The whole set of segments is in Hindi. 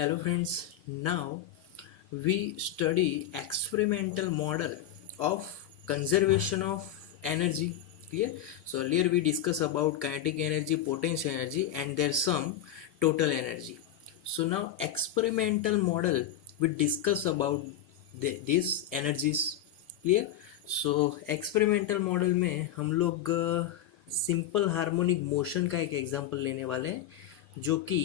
Hello friends, now we study experimental model of conservation of energy. Clear? So earlier we discussed about kinetic energy, potential energy and there's some total energy. So now experimental model we discuss about these energies. Clear? So experimental model में हम लोग सिंपल हार्मोनिक मोशन का एक एग्जांपल लेने वाले हैं जो कि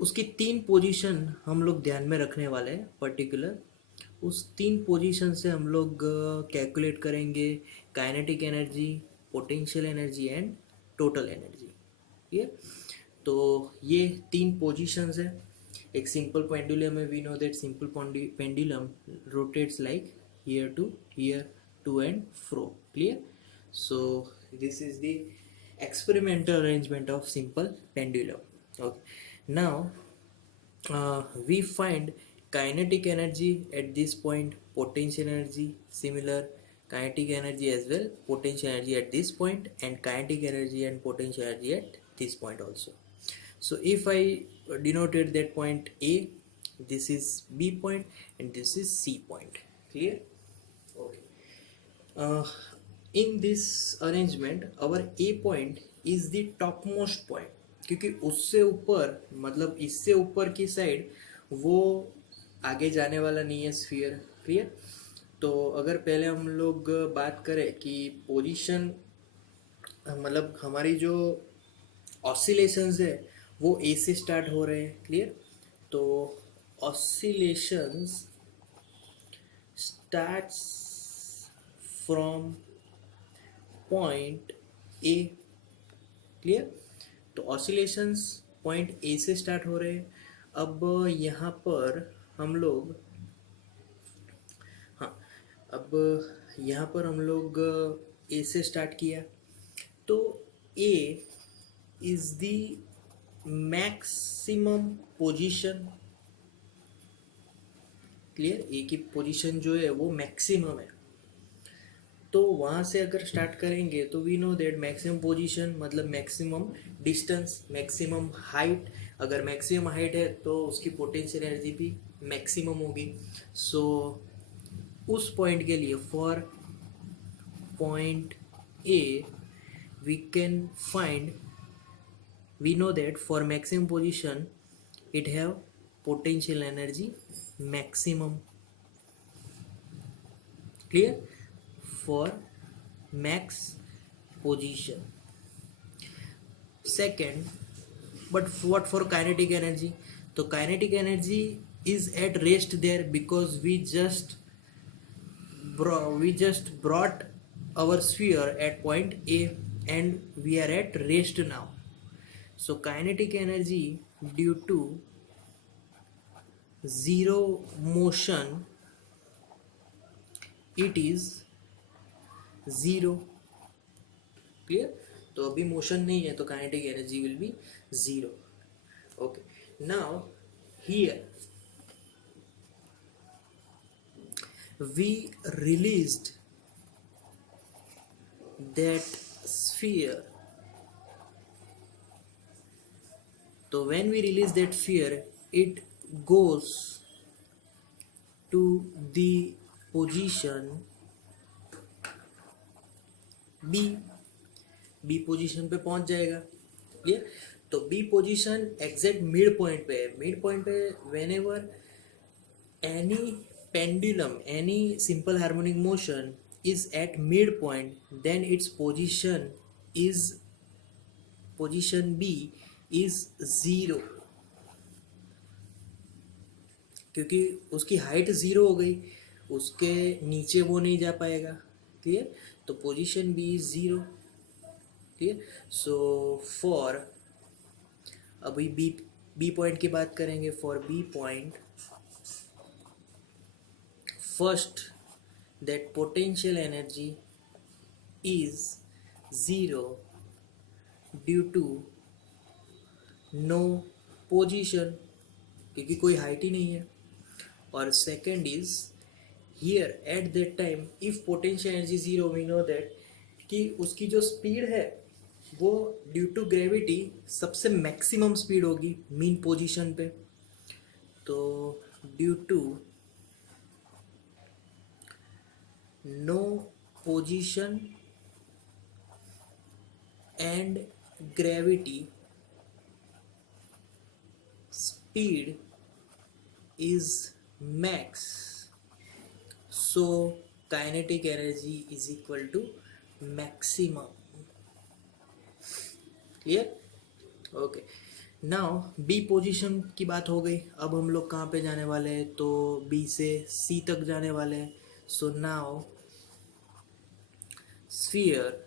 उसकी 3 पोजीशन हम लोग ध्यान में रखने वाले हैं पर्टिकुलर। उस 3 पोजीशन से हम लोग कैलकुलेट करेंगे kinetic energy, potential energy and total energy. ये तो ये 3 पोजीशंस है। एक सिंपल पेंडुलम में we know that simple pendulum rotates like here to and fro. Clear? So this is the experimental arrangement of simple pendulum. Okay, now we find kinetic energy at this point, potential energy similar, kinetic energy as well, potential energy at this point, and kinetic energy and potential energy at this point also. So if I denoted that point A, this is B point and this is C point. Clear? Okay. In this arrangement our A point is the topmost point, क्योंकि उससे ऊपर मतलब इससे ऊपर की साइड वो आगे जाने वाला नहीं है स्फीयर। क्लियर? तो अगर पहले हम लोग बात करें कि पोजीशन मतलब हमारी जो ऑसिलेशंस है वो ए से स्टार्ट हो रहे हैं। क्लियर? तो oscillations starts from point A. Clear? तो ऑसिलेशंस पॉइंट ए से स्टार्ट हो रहे हैं। अब यहाँ पर हम लोग हाँ अब यहाँ पर हम लोग ए से स्टार्ट किया तो A is the maximum position. Clear? A की पोजीशन जो है वो मैक्सिमम है। तो वहाँ से अगर स्टार्ट करेंगे तो we know that maximum position मतलब मैक्सिमम डिस्टेंस, मैक्सिमम हाइट। अगर मैक्सिमम हाइट है तो उसकी पोटेंशियल एनर्जी भी मैक्सिमम होगी। सो उस पॉइंट के लिए for point A we can find we know that for maximum position it have potential energy maximum. Clear? For max position. Second, but what for kinetic energy? So kinetic energy is at rest there because we just brought our sphere at point A and we are at rest now. So kinetic energy due to zero motion it is zero. Clear? तो अभी मोशन नहीं है तो kinetic energy will be zero. Okay, now here we released that sphere. So when we release that sphere it goes to the position B position पे पहुंच जाएगा. क्लियर? तो B position exact mid point पे है. मिड पॉइंट पे whenever any pendulum, any simple harmonic motion is at midpoint, then its position B is zero, क्योंकि उसकी हाइट जीरो हो गई, उसके नीचे वो नहीं जा पाएगा. क्लियर? तो position B is zero. Clear? So for अभी बी पॉइंट की बात करेंगे. For B point first that potential energy is zero due to no position, क्योंकि कोई हाइट ही नहीं है. और second is here at that time if potential energy zero we know that कि उसकी जो स्पीड है वो ड्यू टू ग्रेविटी सबसे मैक्सिमम स्पीड होगी मीन पोजीशन पे। तो due to no position and gravity speed is max, so kinetic energy is equal to maximum. Clear? Okay, now B position की बात हो गई। अब हम लोग कहाँ पे जाने वाले हैं? तो बी से सी तक जाने वाले हैं। So now sphere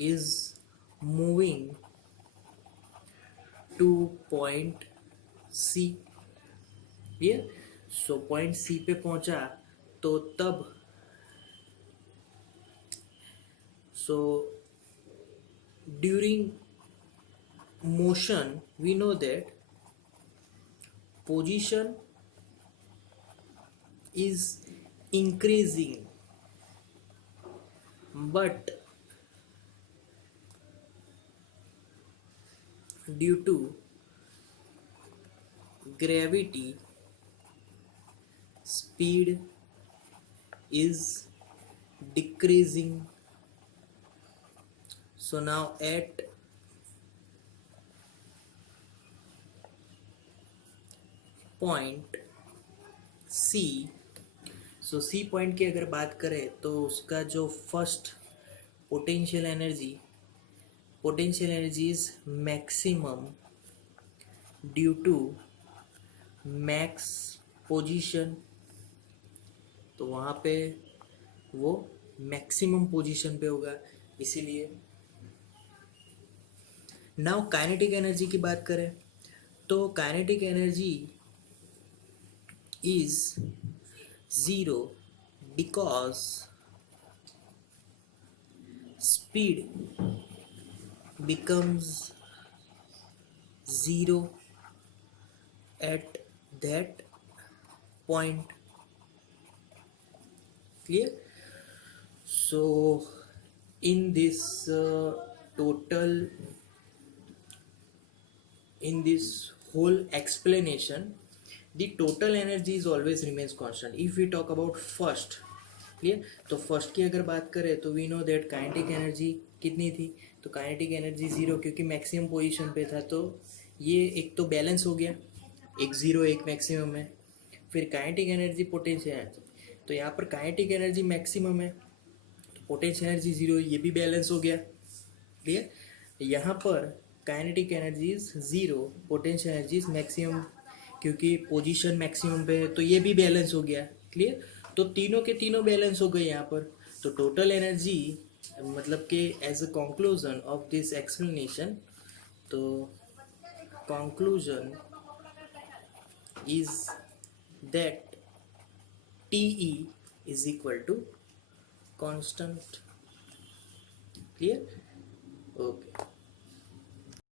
is moving to point C. Clear? So point C पे पहुंचा तो तब so during motion we know that position is increasing, but due to gravity speed is decreasing. So now at point C, so C point की अगर बात करें तो उसका जो first potential energy is maximum due to max position. तो वहाँ पे वो मैक्सिमम पोजीशन पे होगा, इसीलिए। नाउ काइनेटिक एनर्जी की बात करें तो kinetic energy is zero because speed becomes zero at that point. Clear? So in this total in this whole explanation, the total energy is always remains constant if we talk about first. क्लियर? तो फर्स्ट की अगर बात करें तो we know that kinetic energy कितनी थी? तो काइनेटिक एनर्जी ज़ीरो, क्योंकि मैक्सिमम पोजीशन पे था। तो ये एक तो बैलेंस हो गया, एक ज़ीरो एक मैक्सिमम है। फिर काइनेटिक एनर्जी पोटेंशियल एनर्जी, तो यहाँ पर काइनेटिक एनर्जी मैक्सिमम है तो पोटेंशियल एनर्जी ज़ीरो, ये भी बैलेंस हो गया। क्लियर? यहाँ पर kinetic energy is zero, potential energy is maximum, क्योंकि पोजीशन मैक्सिमम पे है तो ये भी बैलेंस हो गया। क्लियर? तो तीनों के तीनों बैलेंस हो गए यहाँ पर। तो टोटल एनर्जी मतलब कि as a conclusion of this explanation, तो conclusion is that TE is equal to constant. Clear? Okay.